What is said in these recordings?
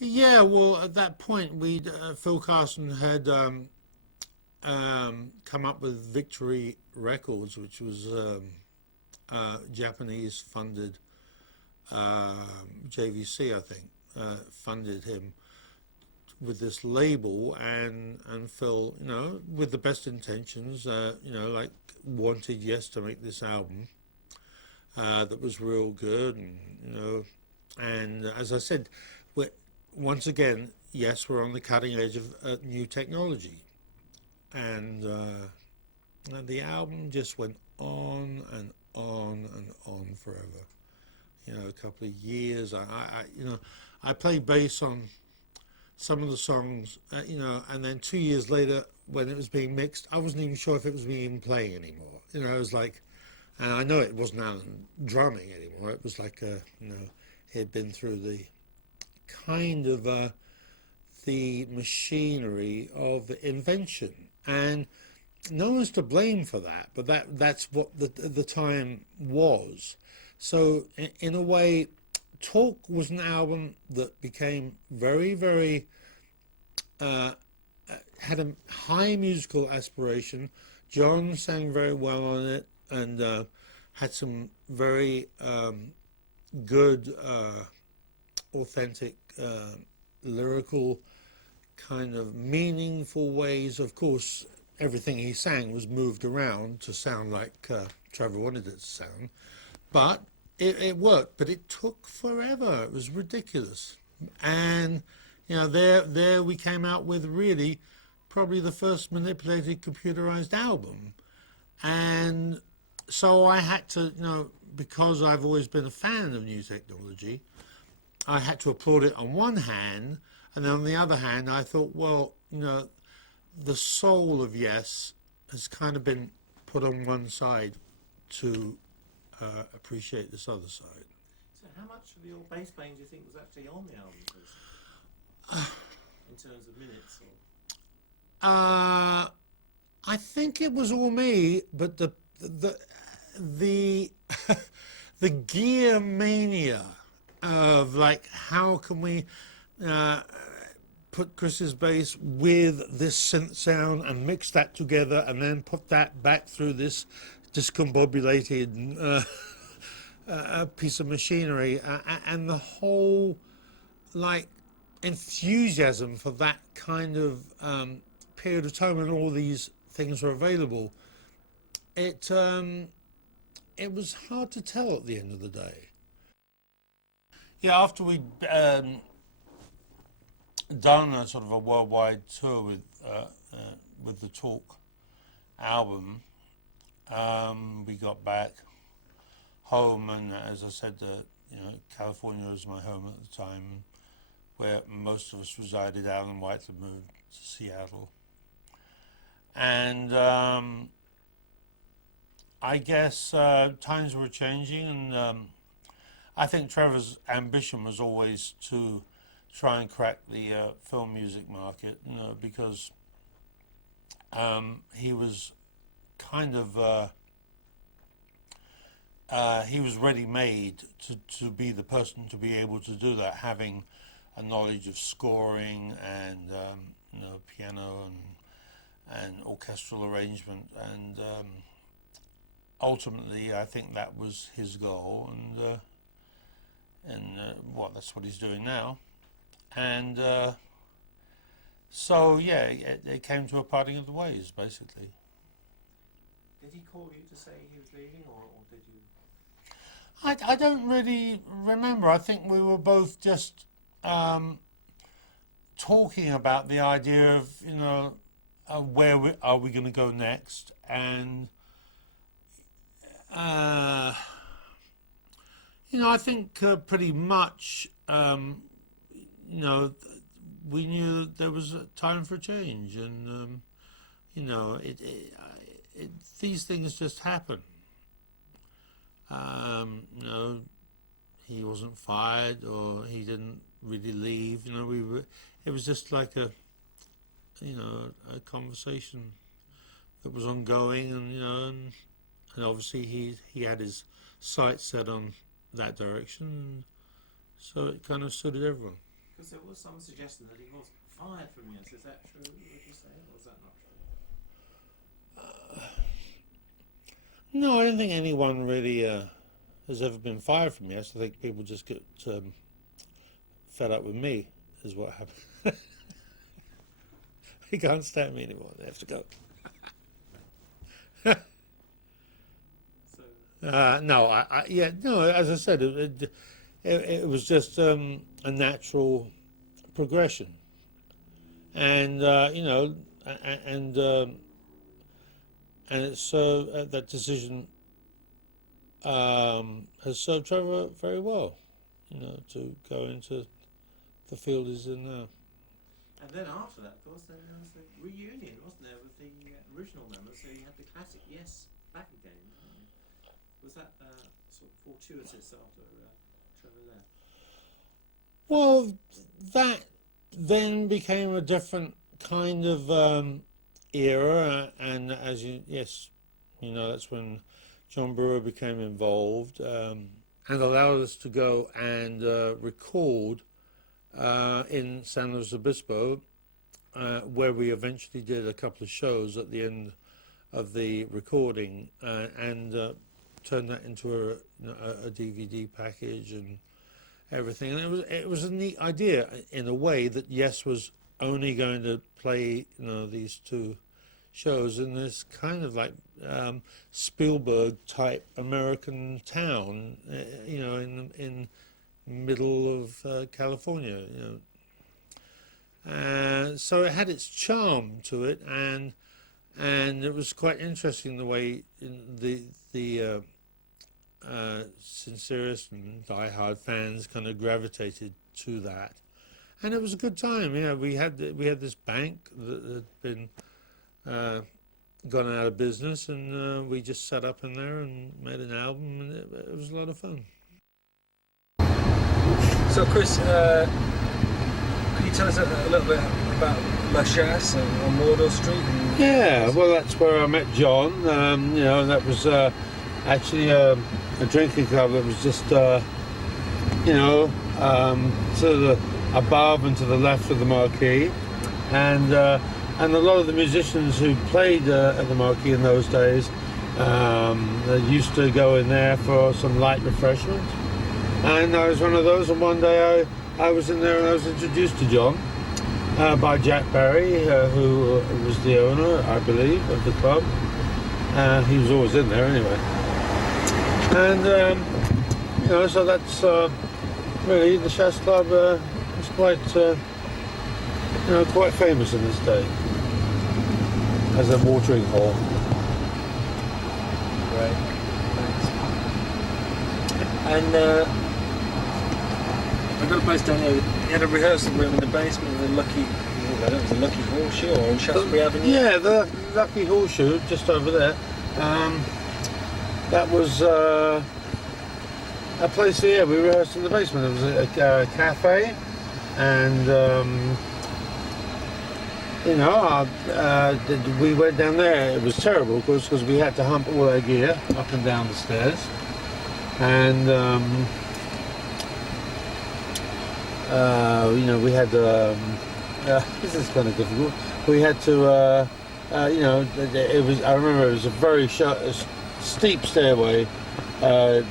Yeah, well, at that point, Phil Carson had come up with Victory Records, which was Japanese funded JVC, I think, funded him with this label, and Phil, with the best intentions, like wanted Yes to make this album that was real good, and as I said, we're, once again, yes, we're on the cutting edge of new technology, and the album just went on and on and on forever. A couple of years. I played bass on some of the songs, and then 2 years later, when it was being mixed, I wasn't even sure if it was me even playing anymore. It was like, and I know it wasn't Alan drumming anymore. It was like, he had been through the kind of the machinery of invention, and no one's to blame for that. But that's what the time was. So in a way, Talk was an album that became very, very uh, had a high musical aspiration. John sang very well on it, and had some very good, authentic, lyrical, kind of meaningful ways. Of course, everything he sang was moved around to sound like Trevor wanted it to sound, but it worked. But it took forever. It was ridiculous, and there we came out with really probably the first manipulated computerized album, and so I had to, because I've always been a fan of new technology, I had to applaud it on one hand, and then on the other hand, I thought, well, the soul of Yes has kind of been put on one side to appreciate this other side. So how much of your bass playing do you think was actually on the album, Chris? In terms of minutes? I think it was all me, but the the gear mania of like, how can we put Chris's bass with this synth sound and mix that together and then put that back through this discombobulated piece of machinery, and the whole like enthusiasm for that kind of period of time when all these things were available. It was hard to tell at the end of the day. Yeah, after we'd done a sort of a worldwide tour with the Talk album, we got back home, and as I said, California was my home at the time, where most of us resided. Alan White had moved to Seattle, and I guess times were changing, and I think Trevor's ambition was always to try and crack the film music market, because he was kind of he was ready-made to be the person to be able to do that, having a knowledge of scoring and piano and orchestral arrangement, and ultimately I think that was his goal, and that's what he's doing now, and so yeah, it came to a parting of the ways, basically. Did he call you to say he was leaving, or did you? I don't really remember. I think we were both just talking about the idea of, where are we going to go next, and I think pretty much, we knew there was a time for change, and these things just happen. He wasn't fired, or he didn't really leave. It was just like a conversation that was ongoing, and obviously he had his sights set on that direction, so it kind of suited everyone. Because there was some suggestion that he was fired from Yes. Is that true? Would you say, or is that not true? No, I don't think anyone really has ever been fired from Yes. I think people just get fed up with me, is what happened. They can't stand me anymore. They have to go. So No, no. As I said, it was just a natural progression, and and it's that decision has served Trevor very well, to go into the field he's in now. and then after that, of course, there was the reunion, wasn't there, with the original members? So you had the classic Yes back again. Was that sort of fortuitous after Trevor left? Well, that then became a different kind of era, and that's when John Brewer became involved and allowed us to go and record in San Luis Obispo, where we eventually did a couple of shows at the end of the recording, and turned that into a DVD package and everything. And it was a neat idea in a way that Yes was only going to play these two shows in this kind of like Spielberg type American town, in middle of California, so it had its charm to it, and it was quite interesting the way the sincerest and die-hard fans kind of gravitated to that, and it was a good time. We had this bank that had been gone out of business, and we just sat up in there and made an album, and it was a lot of fun. So Chris, could you tell us a little bit about La Chasse on Wardour Street? Yeah, well, that's where I met John. That was actually a drinking club that was just, to the above and to the left of the marquee, and a lot of the musicians who played at the marquee in those days they used to go in there for some light refreshment, and I was one of those. And one day I was in there and I was introduced to John by Jack Barry, who was the owner, I believe, of the club. He was always in there anyway. And, so that's really, the Chasse Club is quite famous in this day as a watering hole. Right, thanks. And I've got a place down here. You had a rehearsal room in the basement of the Lucky Horseshoe, or on Shaftesbury Avenue? Yeah, the Lucky Horseshoe, just over there. That was a place here. We rehearsed in the basement. It was a cafe, and we went down there. It was terrible, of course, because we had to hump all our gear up and down the stairs, and we had this is kind of difficult. We had to it was. I remember it was a very steep stairway to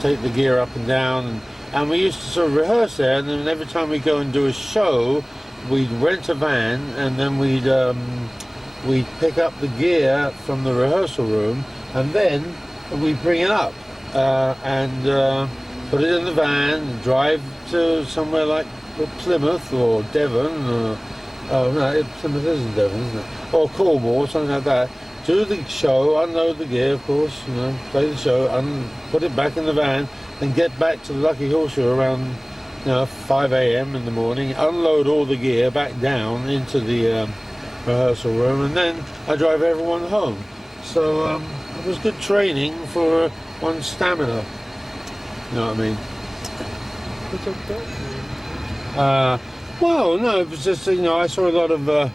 take the gear up and down, and we used to sort of rehearse there, and then every time we go and do a show, we'd rent a van, and then we'd pick up the gear from the rehearsal room, and then we'd bring it up and put it in the van and drive to somewhere like Plymouth or Devon, or Plymouth isn't Devon, isn't it? Or Cornwall, or something like that. Do the show, unload the gear, of course, play the show, put it back in the van, and get back to the Lucky Horseshoe around 5 a.m. in the morning, unload all the gear back down into the rehearsal room, and then I drive everyone home. So it was good training for one's stamina. You know what I mean? Well, no, it was just, I saw a lot of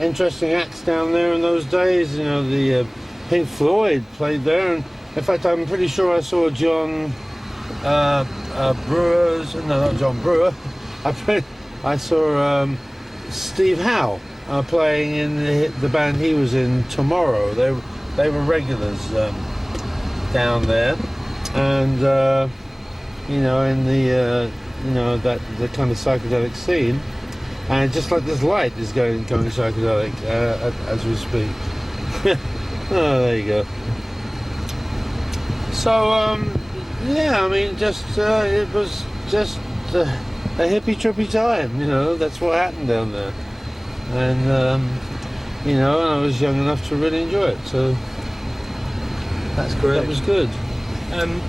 interesting acts down there in those days. The Pink Floyd played there, and in fact, I'm pretty sure I saw John Brewer's, no, not John Brewer, I saw Steve Howe playing in the band he was in Tomorrow. They were regulars down there, and you know, in the you know, that the kind of psychedelic scene, and just like this light is going psychedelic as we speak. Oh, there you go. So yeah, I mean, just it was just a hippie trippy time, you know. That's what happened down there, and you know, and I was young enough to really enjoy it, so That's great. that was good. And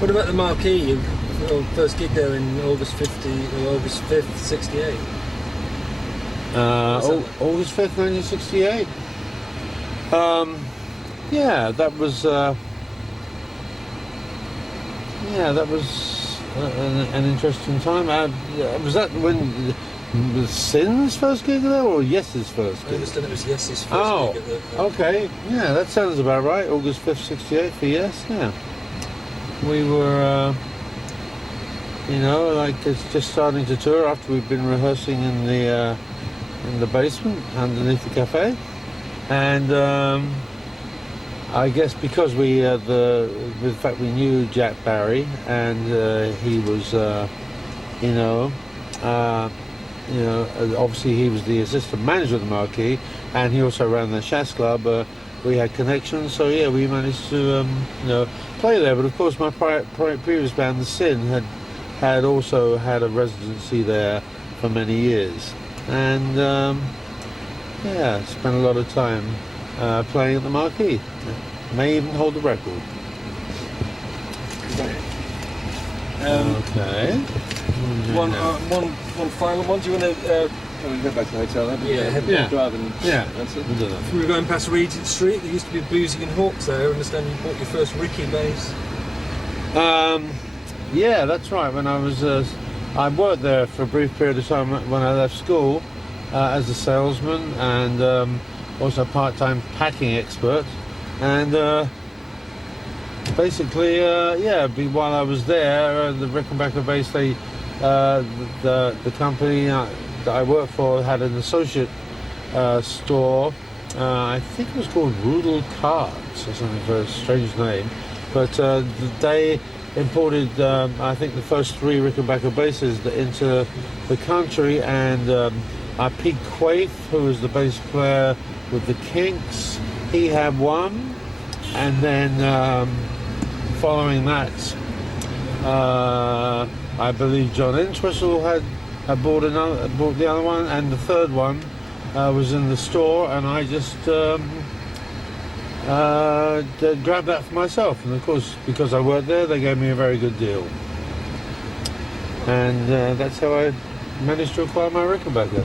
what about the Marquee? Your first gig there in August 5th, 68. What's that like? August 5th, 1968. Yeah, that was an interesting time. Was that when was Sin's first gig there, or Yes's first I gig? understand it was Yes's first Oh, gig at the... okay. Yeah, that sounds about right. August 5th, 68 for Yes, yeah. We were, you know, like it's just starting to tour after we've been rehearsing in the basement underneath the cafe. And I guess because we in fact we knew Jack Barry, and he was, you know, obviously he was the assistant manager of the Marquee, and he also ran the Shas Club. We had connections, so yeah, we managed to, you know, play there. But of course, my previous band, the Sin, had also had a residency there for many years, and yeah, spent a lot of time playing at the Marquee. May even hold the record. Okay. One final one. Do you want to? Can we go back to the hotel? Yeah, Drive and Yeah. that's it. We'll do that. We were going past Regent Street. There used to be Boozy and Hawks there. I understand you bought your first Ricky bass. Yeah, that's right. When I was, I worked there for a brief period of time when I left school as a salesman, and also a part-time packing expert. And basically, yeah, while I was there, the Rickenbacker bass, the company that I worked for had an associate store. I think it was called Rudel Cards or something, for a strange name. But they imported, I think, the first 3 Rickenbacker basses into the country, and Pete Quaife, who was the bass player with the Kinks, he had one, and then following that, I believe John Entwistle had bought the other one, and the third one was in the store, and I just grabbed that for myself. And of course, because I worked there, they gave me a very good deal, and that's how I managed to acquire my Rickenbacker.